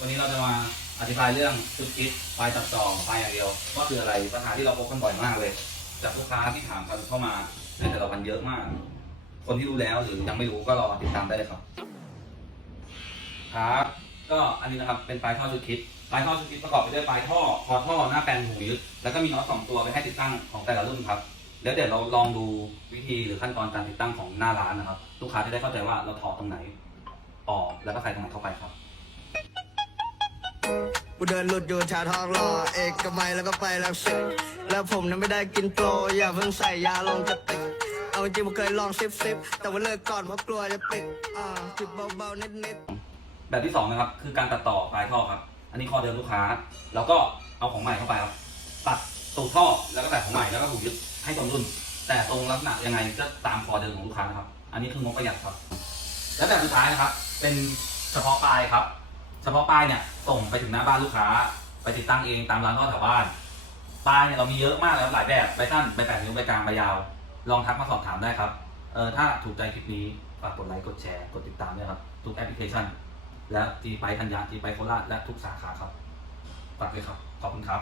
วันนี้เราจะมาอธิบายเรื่องชุดคิดไฟตัดต่อไฟอย่างเดียวว่าคืออะไรปัญหาที่เราพบกันบ่อยมากเลย จากลูกค้าที่ถามกันเข้ามาในแต่ละวันเยอะมาก คนที่รู้แล้วหรือยังไม่รู้ก็รอติดตามได้เลยครับครับก็อันนี้นะครับเป็นปลายท่อชุดคิดปลายท่อชุดคิดประกอบไปด้วยปลายท่อคอท่อหน้าแปลนหูยึดแล้วก็มีน็อตสองตัวไปให้ติดตั้งของแต่ละรุ่นครับแล้วเดี๋ยวเราลองดูวิธีหรือขั้นตอนการติดตั้งของหน้าร้านนะครับ ลูกค้าจะได้เข้าใจว่าเราถอดตรงไหนออกแล้วก็ใส่ตรงไหนเข้าไปครับ กูเดินหลุดอยู่แถวทองหล่อเอกมัยแล้วก็ไปแล้วสิบแล้วผมนั้นไม่ได้กินโปรอย่าเพิ่งใส่ยาลงกระติกเอาจริงผมเคยลองซิปซิปแต่ว่าเลิกก่อนเพราะกลัวจะปิดอ่าจิบเบาๆนิดๆแบบที่สองนะครับ คือการตัดต่อปลายท่อครับ อันนี้ข้อเดิมลูกค้า แล้วก็เอาของใหม่เข้าไปครับ ตัดตูดท่อแล้วก็ใส่ของใหม่แล้วก็ถูกยึดให้ตรงรุ่น แต่ตรงลักษณะยังไงก็ตามคอเดิมของลูกค้านะครับ อันนี้คืองบประหยัดครับ และแบบสุดท้ายนะครับ เป็นเฉพาะปลายครับ ฉพาะป้ายเนี่ยส่งไปถึงหน้าบ้านลูกค้า ไปติดตั้งเองตามร้านก่อแถวบ้าน ป้ายเนี่ยเรามีเยอะมากแล้วหลายแบบใบสั้นใบแปดนิ้วใบกลางใบยาว ลองทักมาสอบถามได้ครับเออถ้าถูกใจคลิปนี้ฝากกดไลค์กดแชร์กดติดตามด้วยครับทุกแอปพลิเคชัน และทีไปทัญญาทีไปโคราชและทุกสาขาครับฝากด้วยครับขอบคุณครับ